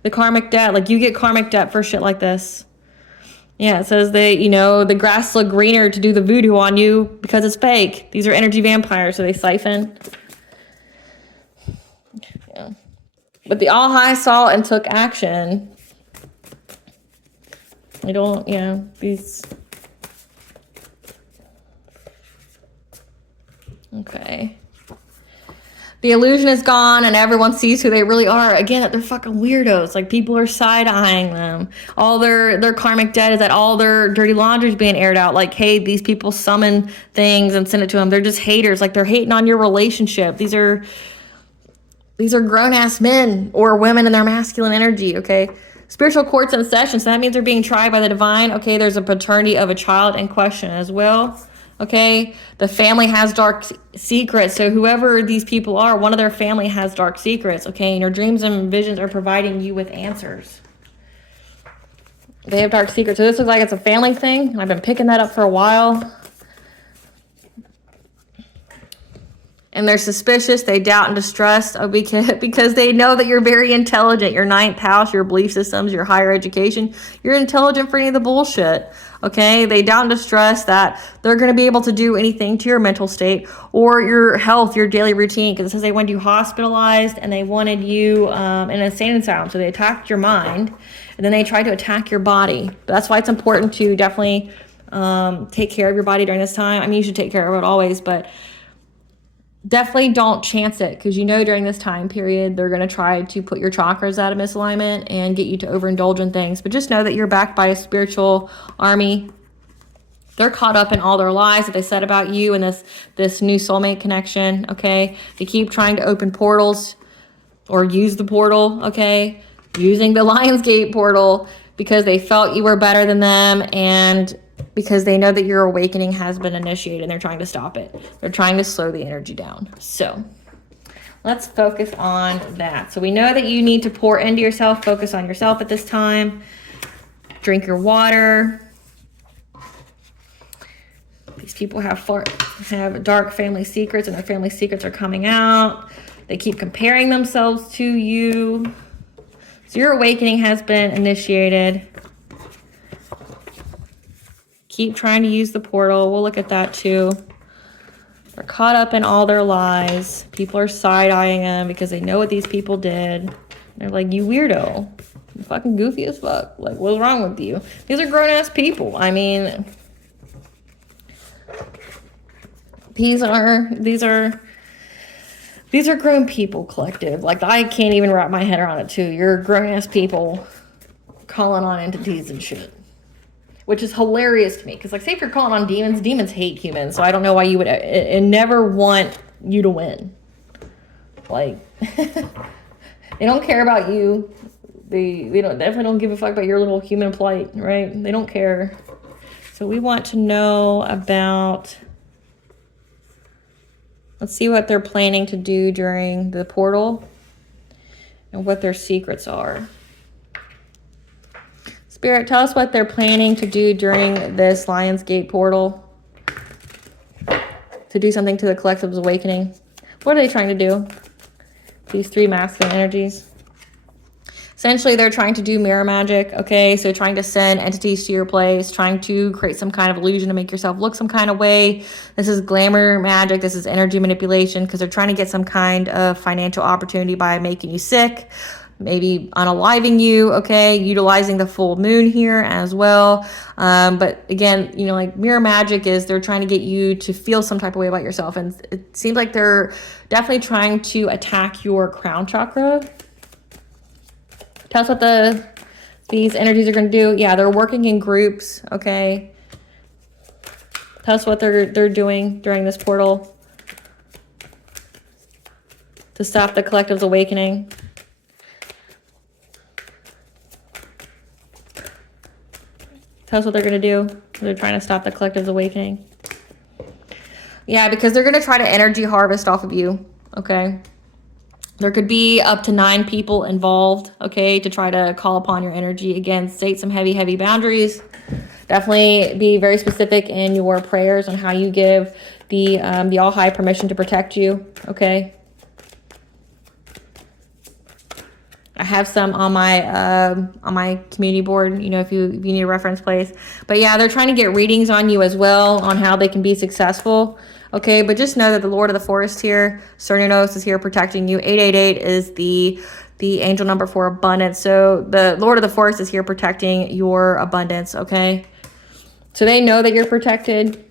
The karmic debt, like, you get karmic debt for shit like this. Yeah, it says the grass look greener to do the voodoo on you because it's fake. These are energy vampires, so they siphon. Yeah. But the All High saw and took action. I don't, these... Okay. The illusion is gone and everyone sees who they really are. Again, that they're fucking weirdos. Like, people are side-eyeing them. All their karmic debt is that all their dirty laundry is being aired out. Like, hey, these people summon things and send it to them. They're just haters. Like, they're hating on your relationship. These are grown-ass men or women in their masculine energy, okay? Spiritual courts in session. So that means they're being tried by the divine. Okay, there's a paternity of a child in question as well. Okay, the family has dark secrets. So whoever these people are, one of their family has dark secrets. Okay, and your dreams and visions are providing you with answers. They have dark secrets. So this looks like it's a family thing. I've been picking that up for a while. And they're suspicious, they doubt and distrust because they know that you're very intelligent. Your ninth house, your belief systems, your higher education, you're intelligent for any of the bullshit. Okay, they doubt and distrust that they're going to be able to do anything to your mental state or your health, your daily routine. Because it says they wanted you hospitalized and they wanted you in an insane asylum. So they attacked your mind and then they tried to attack your body. But that's why it's important to definitely take care of your body during this time. I mean, you should take care of it always, but definitely don't chance it, because during this time period they're going to try to put your chakras out of misalignment and get you to overindulge in things. But just know that you're backed by a spiritual army. They're caught up in all their lies that they said about you and this new soulmate connection. Okay, they keep trying to open portals or use the portal. Okay, using the Lionsgate portal because they felt you were better than them, and because they know that your awakening has been initiated and they're trying to stop it. They're trying to slow the energy down. So let's focus on that. So we know that you need to pour into yourself, focus on yourself at this time. Drink your water. These people have dark family secrets, and their family secrets are coming out. They keep comparing themselves to you. So your awakening has been initiated. Keep trying to use the portal. We'll look at that too. They're caught up in all their lies. People are side-eyeing them because they know what these people did. They're like, you weirdo. You're fucking goofy as fuck. Like, what's wrong with you? These are grown-ass people. I mean, these are grown people collective. Like, I can't even wrap my head around it too. You're grown-ass people calling on entities and shit. Which is hilarious to me. Because, like, say if you're calling on demons hate humans. So I don't know why you would never want you to win. Like, they don't care about you. They definitely don't give a fuck about your little human plight, right? They don't care. So we want to know about... Let's see what they're planning to do during the portal. And what their secrets are. Spirit, tell us what they're planning to do during this Lionsgate portal. To do something to the collective's awakening. What are they trying to do? These three masculine energies. Essentially, they're trying to do mirror magic, okay? So trying to send entities to your place, trying to create some kind of illusion to make yourself look some kind of way. This is glamour magic. This is energy manipulation, because they're trying to get some kind of financial opportunity by making you sick. Maybe unaliving you, okay? Utilizing the full moon here as well. But again, like mirror magic is they're trying to get you to feel some type of way about yourself. And it seems like they're definitely trying to attack your crown chakra. Tell us what these energies are going to do. Yeah, they're working in groups, okay? Tell us what they're doing during this portal to stop the collective's awakening. Tell us what they're going to do. They're trying to stop the collective's awakening. Yeah, because they're going to try to energy harvest off of you, okay? There could be up to 9 people involved, okay, to try to call upon your energy. Again, state some heavy, heavy boundaries. Definitely be very specific in your prayers on how you give the All-High permission to protect you, okay? I have some on my community board, you know, if you need a reference place. But yeah, they're trying to get readings on you as well on how they can be successful. Okay, but just know that the Lord of the Forest here, Cernunnos, is here protecting you. 888 is the angel number for abundance. So the Lord of the Forest is here protecting your abundance, okay? So they know that you're protected,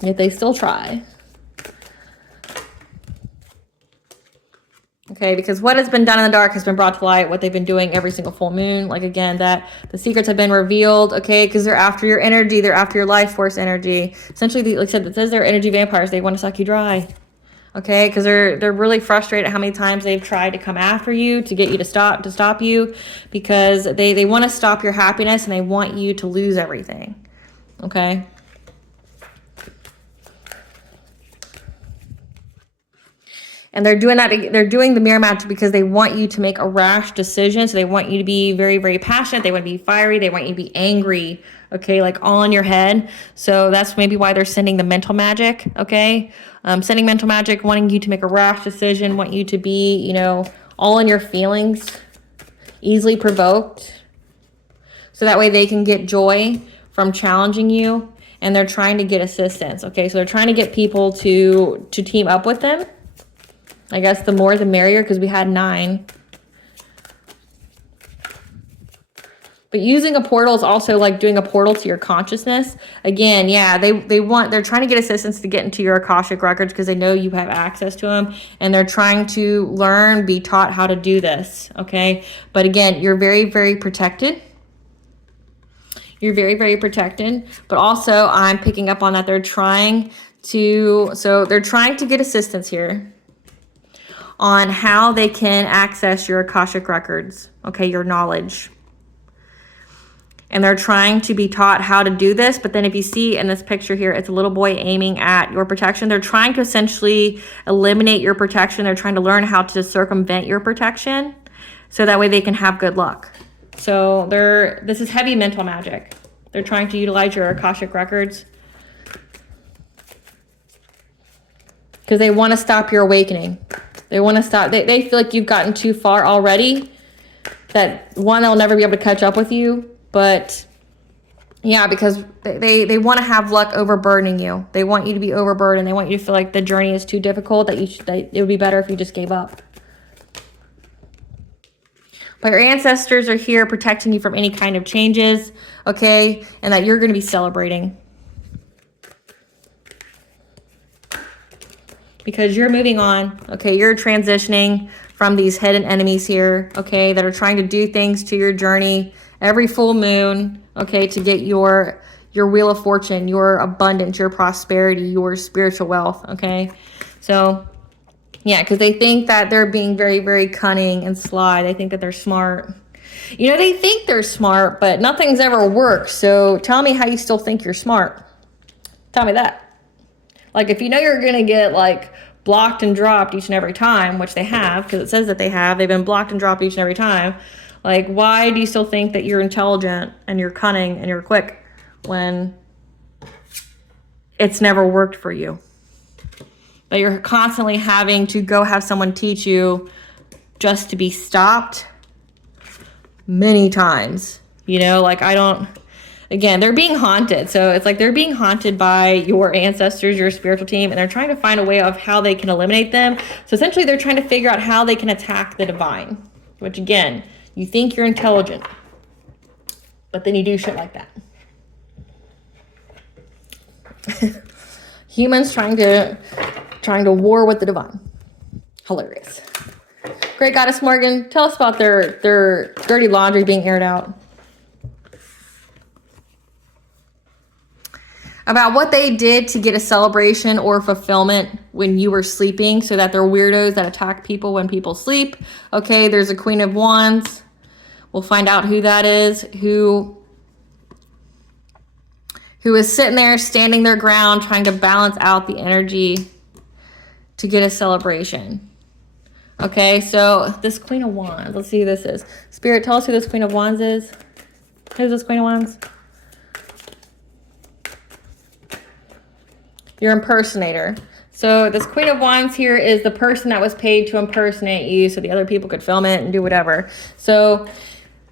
yet they still try. Okay, because what has been done in the dark has been brought to light, what they've been doing every single full moon. Like, again, that the secrets have been revealed, okay, because they're after your energy. They're after your life force energy. Essentially, like I said, it says they're energy vampires. They want to suck you dry, okay, because they're really frustrated at how many times they've tried to come after you, to get you to stop you, because they want to stop your happiness and they want you to lose everything, okay? And they're doing that. They're doing the mirror match because they want you to make a rash decision. So they want you to be very, very passionate. They want to be fiery. They want you to be angry. Okay, like all in your head. So that's maybe why they're sending the mental magic. Okay, sending mental magic, wanting you to make a rash decision, want you to be, you know, all in your feelings, easily provoked. So that way they can get joy from challenging you, and they're trying to get assistance. Okay, so they're trying to get people to team up with them. I guess the more the merrier, because we had 9. But using a portal is also like doing a portal to your consciousness. Again, yeah, they're trying to get assistance to get into your Akashic records because they know you have access to them, and they're trying to learn, be taught how to do this, okay? But again, you're very, very protected. You're very, very protected. But also, I'm picking up on that they're trying to get assistance here on how they can access your Akashic records, okay, your knowledge. And they're trying to be taught how to do this, but then if you see in this picture here, it's a little boy aiming at your protection. They're trying to essentially eliminate your protection. They're trying to learn how to circumvent your protection so that way they can have good luck. So this is heavy mental magic. They're trying to utilize your Akashic records because they want to stop your awakening. They want to stop. They feel like you've gotten too far already, that one, they'll never be able to catch up with you. But yeah, because they want to have luck overburdening you. They want you to be overburdened. They want you to feel like the journey is too difficult, that it would be better if you just gave up. But your ancestors are here protecting you from any kind of changes, okay? And that you're going to be celebrating. Because you're moving on, okay? You're transitioning from these hidden enemies here, okay? That are trying to do things to your journey every full moon, okay? To get your wheel of fortune, your abundance, your prosperity, your spiritual wealth, okay? So, yeah, because they think that they're being very, very cunning and sly. They think that they're smart. You know, they think they're smart, but nothing's ever worked. So tell me how you still think you're smart. Tell me that. Like, if you know you're going to get, like, blocked and dropped each and every time, which they have, because it says that they've been blocked and dropped each and every time. Like, why do you still think that you're intelligent and you're cunning and you're quick when it's never worked for you? But you're constantly having to go have someone teach you just to be stopped many times. You know, like, again, they're being haunted. So it's like they're being haunted by your ancestors, your spiritual team, and they're trying to find a way of how they can eliminate them. So essentially they're trying to figure out how they can attack the divine, which, again, you think you're intelligent, but then you do shit like that. Humans trying to war with the divine. Hilarious. Great Goddess Morgan, tell us about their dirty laundry being aired out. About what they did to get a celebration or fulfillment when you were sleeping, so that they're weirdos that attack people when people sleep. Okay, there's a Queen of Wands. We'll find out who that is, who who is sitting there, standing their ground, trying to balance out the energy to get a celebration. Okay, so this Queen of Wands, let's see who this is. Spirit, tell us who this Queen of Wands is. Who's this Queen of Wands? Your impersonator. So this Queen of Wands here is the person that was paid to impersonate you so the other people could film it and do whatever. So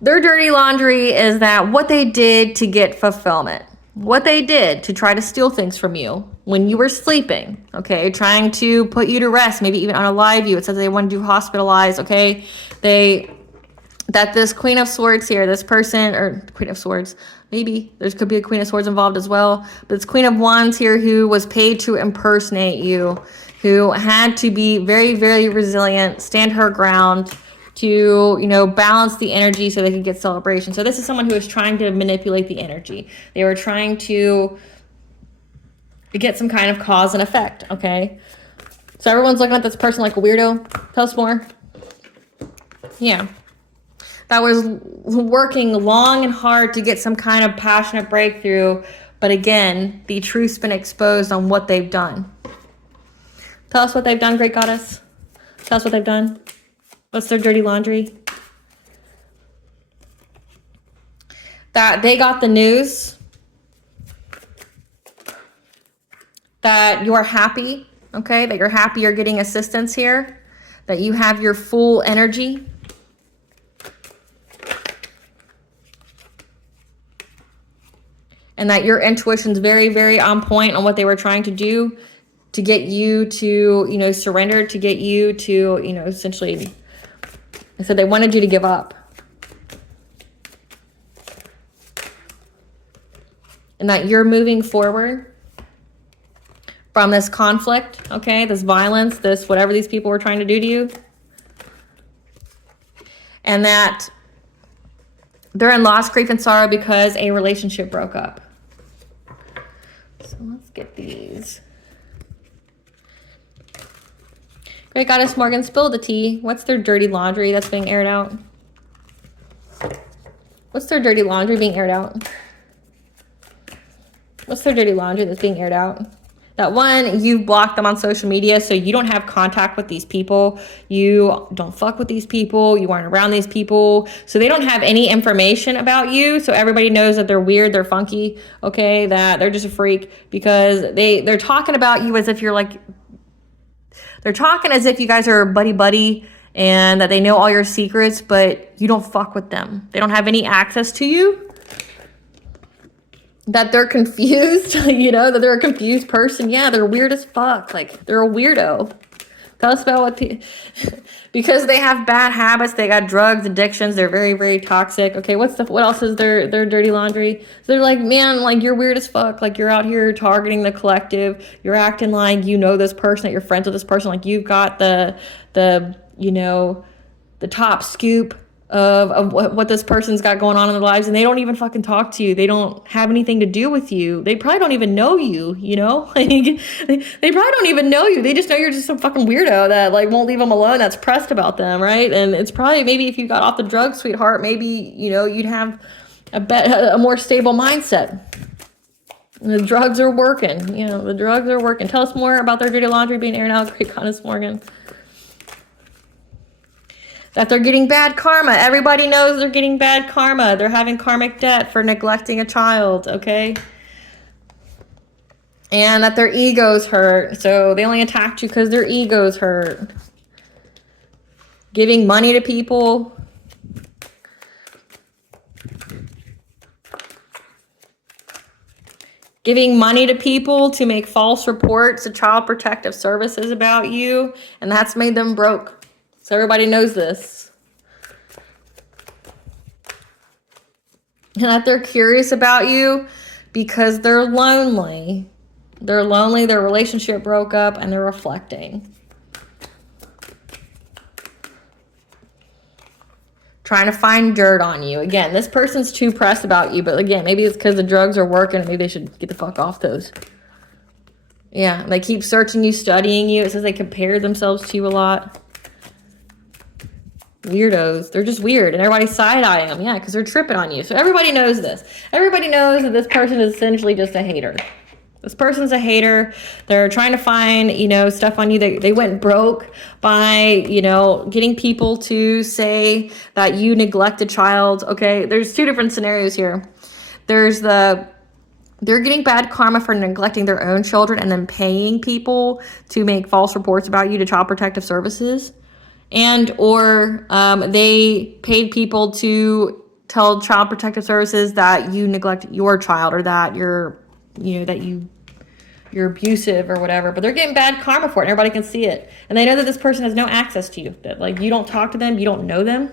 their dirty laundry is that what they did to get fulfillment. What they did to try to steal things from you when you were sleeping, okay? Trying to put you to rest, maybe even unalive you. It says they wanted you hospitalized, okay? That this Queen of Swords here, this person, or Queen of Swords, maybe there could be a Queen of Swords involved as well, but it's Queen of Wands here who was paid to impersonate you, who had to be very, very resilient, stand her ground to, you know, balance the energy so they could get celebration. So this is someone who is trying to manipulate the energy. They were trying to get some kind of cause and effect, okay? So everyone's looking at this person like a weirdo. Tell us more. Yeah. That was working long and hard to get some kind of passionate breakthrough. But again, the truth's been exposed on what they've done. Tell us what they've done, Great Goddess. Tell us what they've done. What's their dirty laundry? That they got the news that you're happy, okay? That you're happy you're getting assistance here. That you have your full energy. And that your intuition's very, very on point on what they were trying to do to get you to, you know, surrender, to get you to, you know, essentially, I said they wanted you to give up. And that you're moving forward from this conflict, okay? This violence, this whatever these people were trying to do to you. And that they're in loss, grief, and sorrow because a relationship broke up. So let's get these. Great Goddess Morgan, spill the tea. What's their dirty laundry that's being aired out? What's their dirty laundry being aired out? What's their dirty laundry that's being aired out? That one, you've blocked them on social media, so you don't have contact with these people. You don't fuck with these people. You aren't around these people. So they don't have any information about you. So everybody knows that they're weird, they're funky, okay? That they're just a freak because they're talking about you as if you're like, they're talking as if you guys are buddy-buddy and that they know all your secrets, but you don't fuck with them. They don't have any access to you. That they're confused, you know, that they're a confused person. Yeah, they're weird as fuck. Like, they're a weirdo. Tell us about what because they have bad habits. They got drugs, addictions. They're very, very toxic. Okay, what else is their dirty laundry? So they're like, man, like, you're weird as fuck. Like, you're out here targeting the collective. You're acting like you know this person, that you're friends with this person. Like, you've got the you know, the top scoop of what this person's got going on in their lives, and they don't even fucking talk to you. They don't have anything to do with you. They probably don't even know you, you know? Like, they probably don't even know you. They just know you're just some fucking weirdo that, like, won't leave them alone, that's pressed about them, right? And it's probably, maybe if you got off the drugs, sweetheart, maybe, you know, you'd have a more stable mindset. The drugs are working. You know, the drugs are working. Tell us more about their dirty laundry being aired out, Great Goddess Morgan. That they're getting bad karma. Everybody knows they're getting bad karma. They're having karmic debt for neglecting a child, okay? And that their ego's hurt. So they only attacked you because their ego's hurt. Giving money to people. Giving money to people to make false reports to Child Protective Services about you. And that's made them broke. So everybody knows this. And that they're curious about you because they're lonely. They're lonely, their relationship broke up, and they're reflecting. Trying to find dirt on you. Again, this person's too pressed about you, but again, maybe it's because the drugs are working. Maybe they should get the fuck off those. Yeah, they keep searching you, studying you. It says they compare themselves to you a lot. Weirdos. They're just weird. And everybody side-eye them. Yeah, because they're tripping on you. So everybody knows this. Everybody knows that this person is essentially just a hater. This person's a hater. They're trying to find, you know, stuff on you. They went broke by, you know, getting people to say that you neglect a child. Okay, there's two different scenarios here. There's they're getting bad karma for neglecting their own children and then paying people to make false reports about you to Child Protective Services. And or they paid people to tell Child Protective Services that you neglect your child or that you're abusive or whatever, but they're getting bad karma for it and everybody can see it. And they know that this person has no access to you, that like you don't talk to them, you don't know them.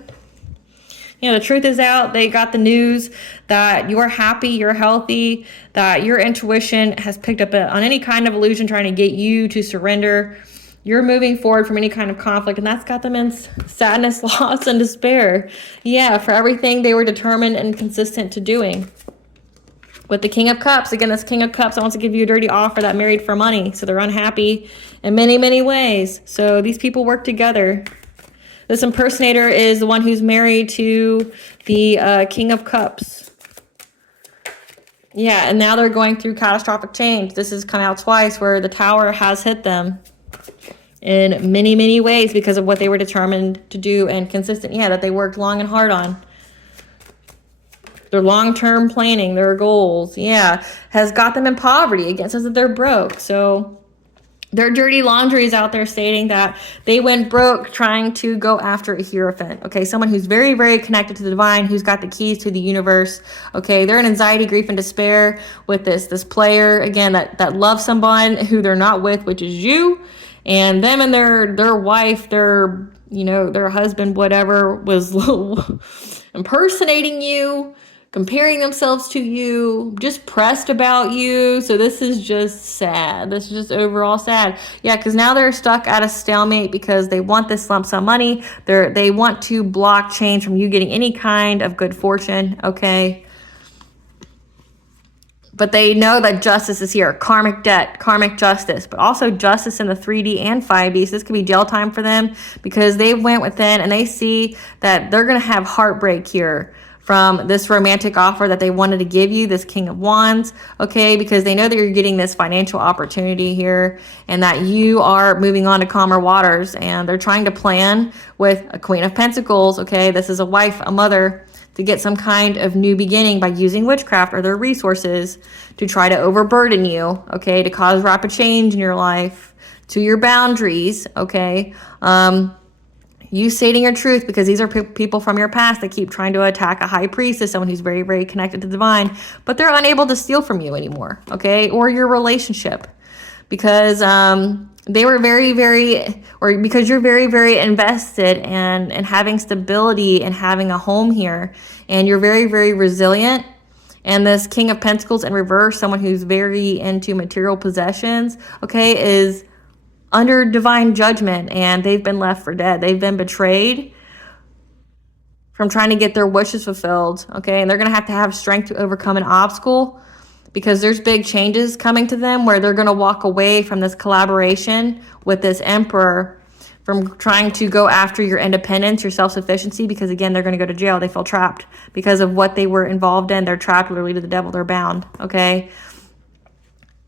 You know, the truth is out. They got the news that you're happy, you're healthy, that your intuition has picked up on any kind of illusion trying to get you to surrender. You're moving forward from any kind of conflict, and that's got them in sadness, loss, and despair. Yeah, for everything they were determined and consistent to doing. With the King of Cups, again, this King of Cups wants to give you a dirty offer that married for money. So they're unhappy in many, many ways. So these people work together. This impersonator is the one who's married to the King of Cups. Yeah, and now they're going through catastrophic change. This has come out twice where the Tower has hit them in many, many ways because of what they were determined to do and consistent. Yeah, that they worked long and hard on. Their long-term planning, their goals, yeah, has got them in poverty. Again, says that they're broke. So their dirty laundry is out there stating that they went broke trying to go after a hierophant. Okay, someone who's very, very connected to the divine, who's got the keys to the universe. Okay, they're in anxiety, grief, and despair with this player, again, that loves someone who they're not with, which is you. And them and their wife, their husband, whatever, was impersonating you, comparing themselves to you, just pressed about you. So this is just sad. This is just overall sad. Yeah, because now they're stuck at a stalemate because they want this lump sum money. They want to block change from you getting any kind of good fortune, okay? But they know that justice is here. Karmic debt, karmic justice, but also justice in the 3D and 5D. So this could be jail time for them because they went within and they see that they're going to have heartbreak here from this romantic offer that they wanted to give you, this King of Wands, okay? Because they know that you're getting this financial opportunity here and that you are moving on to calmer waters, and they're trying to plan with a Queen of Pentacles, okay? This is a wife, a mother, to get some kind of new beginning by using witchcraft or their resources to try to overburden you, okay? To cause rapid change in your life, to your boundaries, okay? You stating your truth, because these are people from your past that keep trying to attack a high priestess, someone who's very, very connected to the divine, but they're unable to steal from you anymore, okay? Or your relationship, because they were very, very, or because you're very, very invested in having stability and having a home here, and you're very, very resilient. And this King of Pentacles in reverse, someone who's very into material possessions, okay, is under divine judgment, and they've been left for dead. They've been betrayed from trying to get their wishes fulfilled, okay? And they're going to have strength to overcome an obstacle, because there's big changes coming to them where they're going to walk away from this collaboration with this emperor, from trying to go after your independence, your self-sufficiency, because again, they're going to go to jail. They feel trapped because of what they were involved in. They're trapped literally to the devil. They're bound, okay?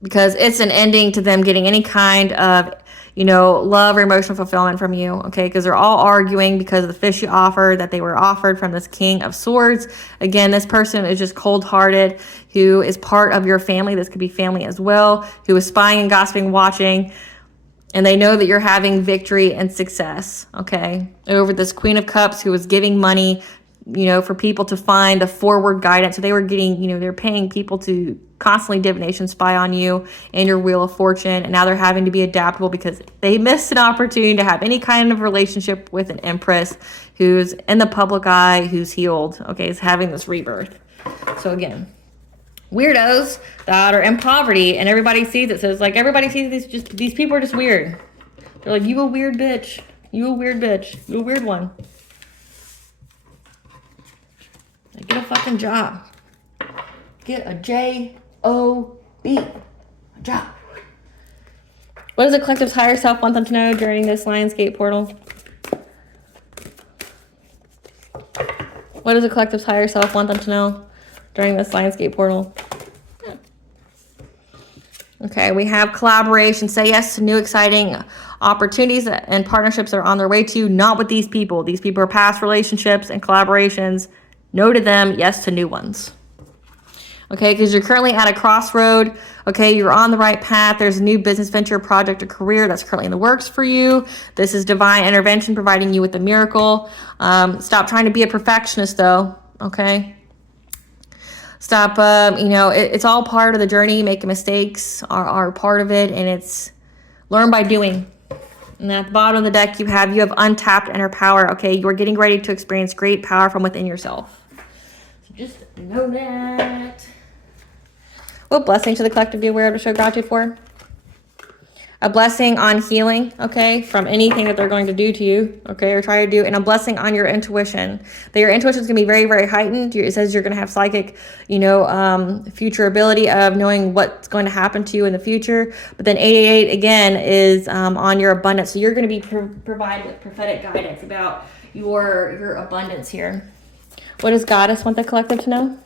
Because it's an ending to them getting any kind of, love or emotional fulfillment from you, okay? Because they're all arguing because of the fishy offer that they were offered from this King of Swords. Again, this person is just cold-hearted, who is part of your family. This could be family as well, who is spying and gossiping, watching, and they know that you're having victory and success, okay? Over this Queen of Cups, who is giving money, for people to find the forward guidance. So they were getting, they're paying people to constantly divination spy on you and your Wheel of Fortune, and now they're having to be adaptable because they missed an opportunity to have any kind of relationship with an empress who's in the public eye, who's healed, okay, is having this rebirth. So again, weirdos that are in poverty, and everybody sees it. So it's like everybody sees these people are just weird. They're like, you a weird bitch, you a weird bitch, you a weird one. Like, get a fucking job. Get a J-O-B. A job. What does the collective's higher self want them to know during this Lionsgate portal? What does the collective's higher self want them to know during this Lionsgate portal? Okay, we have collaboration. Say yes to new exciting opportunities and partnerships that are on their way to you. Not with these people. These people are past relationships and collaborations. No to them. Yes to new ones. Okay, because you're currently at a crossroad. Okay, you're on the right path. There's a new business venture, project, or career that's currently in the works for you. This is divine intervention providing you with a miracle. Stop trying to be a perfectionist, though. Okay. Stop, it's all part of the journey. Making mistakes are part of it, and it's learn by doing. And at the bottom of the deck, you have untapped inner power. Okay, you're getting ready to experience great power from within yourself. So just know that. What blessing should the collective be aware of to show gratitude for? A blessing on healing, okay, from anything that they're going to do to you, okay, or try to do, and a blessing on your intuition. That your intuition is going to be very, very heightened. It says you're going to have psychic, future ability of knowing what's going to happen to you in the future. But then 888, again, is on your abundance. So you're going to be provided with prophetic guidance about your abundance here. What does Goddess want the collective to know?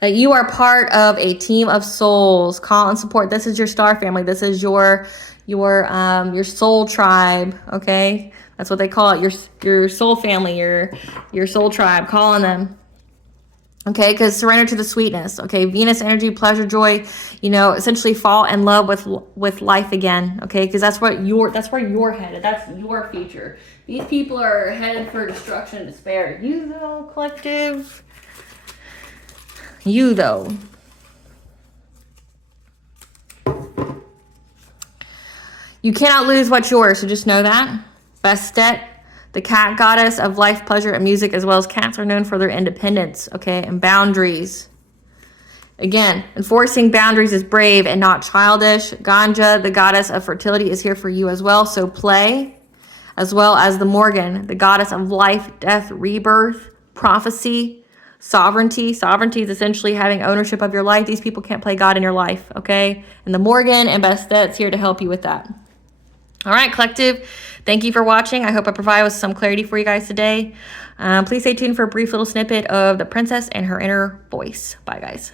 That you are part of a team of souls. Call and support. This is your star family. This is your soul tribe. Okay, that's what they call it. Your soul family. Your soul tribe. Call on them. Okay, because surrender to the sweetness. Okay, Venus energy, pleasure, joy. Essentially fall in love with life again. Okay, because that's where you're headed. That's your future. These people are headed for destruction and despair. You though, collective. You though. You cannot lose what's yours, so just know that. Bastet, the cat goddess of life, pleasure, and music, as well as cats are known for their independence, okay, and boundaries. Again, enforcing boundaries is brave and not childish. Ganja, the goddess of fertility, is here for you as well, so play. As well as the Morgan, the goddess of life, death, rebirth, prophecy, sovereignty. Sovereignty is essentially having ownership of your life. These people can't play God in your life, okay? And the Morgan and Bastet's here to help you with that. All right, collective, thank you for watching. I hope I provide with some clarity for you guys today. Please stay tuned for a brief little snippet of the princess and her inner voice. Bye, guys.